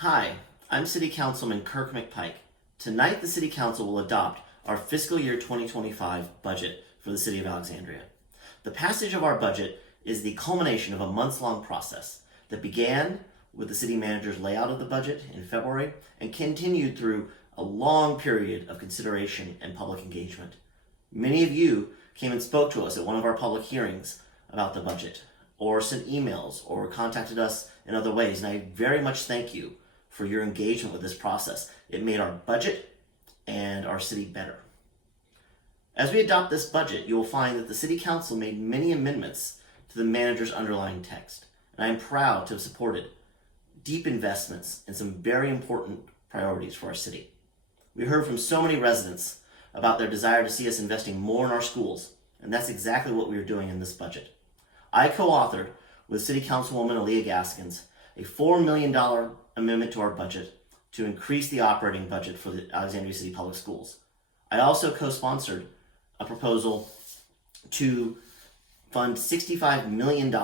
Hi, I'm City Councilman Kirk McPike. Tonight, the City Council will adopt our Fiscal Year 2025 budget for the City of Alexandria. The passage of our budget is the culmination of a months-long process that began with the city manager's layout of the budget in February and continued through a long period of consideration and public engagement. Many of you came and spoke to us at one of our public hearings about the budget, or sent emails, or contacted us in other ways, and I very much thank you for your engagement with this process. It made our budget and our city better. As we adopt this budget, you will find that the City Council made many amendments to the manager's underlying text, and I am proud to have supported deep investments in some very important priorities for our city. We heard from so many residents about their desire to see us investing more in our schools, and that's exactly what we are doing in this budget. I co-authored with City Councilwoman Aaliyah Gaskins a $4 million amendment to our budget to increase the operating budget for the Alexandria City Public Schools. I also co-sponsored a proposal to fund $65 million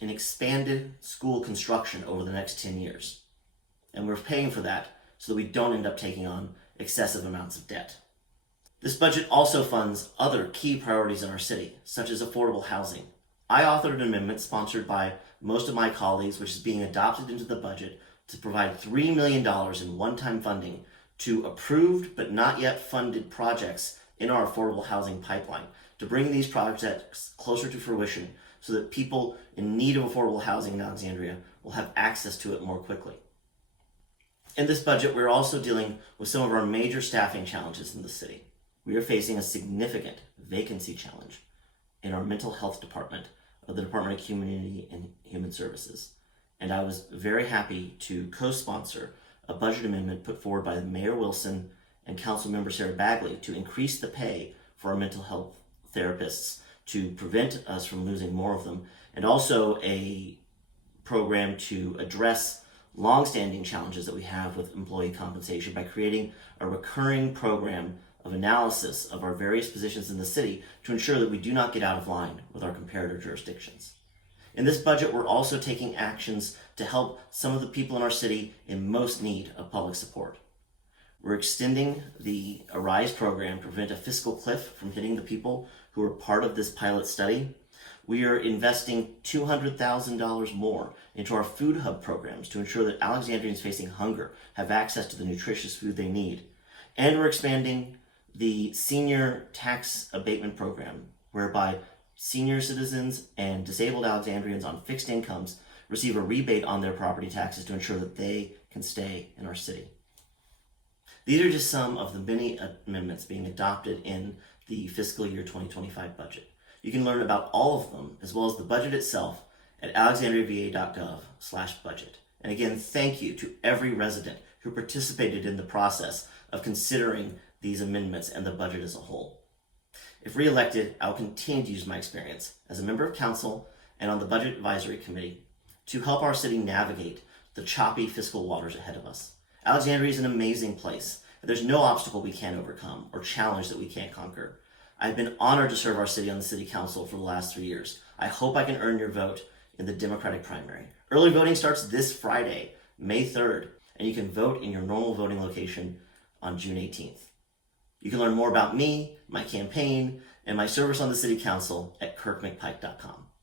in expanded school construction over the next 10 years. And we're paying for that so that we don't end up taking on excessive amounts of debt. This budget also funds other key priorities in our city, such as affordable housing. I authored an amendment sponsored by most of my colleagues, which is being adopted into the budget to provide $3 million in one-time funding to approved but not yet funded projects in our affordable housing pipeline to bring these projects closer to fruition so that people in need of affordable housing in Alexandria will have access to it more quickly. In this budget, we're also dealing with some of our major staffing challenges in the city. We are facing a significant vacancy challenge in our mental health department of the Department of Community and Human Services. And I was very happy to co-sponsor a budget amendment put forward by Mayor Wilson and Councilmember Sarah Bagley to increase the pay for our mental health therapists to prevent us from losing more of them, and also a program to address long-standing challenges that we have with employee compensation by creating a recurring program of analysis of our various positions in the city to ensure that we do not get out of line with our comparator jurisdictions. In this budget, we're also taking actions to help some of the people in our city in most need of public support. We're extending the ARISE program to prevent a fiscal cliff from hitting the people who are part of this pilot study. We are investing $200,000 more into our food hub programs to ensure that Alexandrians facing hunger have access to the nutritious food they need. And we're expanding the senior tax abatement program, whereby senior citizens and disabled Alexandrians on fixed incomes receive a rebate on their property taxes to ensure that they can stay in our city. These are just some of the many amendments being adopted in the fiscal year 2025 budget. You can learn about all of them, as well as the budget itself, at alexandriava.gov/budget. And again, thank you to every resident who participated in the process of considering these amendments and the budget as a whole. If re-elected, I will continue to use my experience as a member of council and on the Budget Advisory Committee to help our city navigate the choppy fiscal waters ahead of us. Alexandria is an amazing place, and there's no obstacle we can't overcome or challenge that we can't conquer. I've been honored to serve our city on the City Council for the last 3 years. I hope I can earn your vote in the Democratic primary. Early voting starts this Friday, May 3rd, and you can vote in your normal voting location on June 18th. You can learn more about me, my campaign, and my service on the City Council at kirkmcpike.com.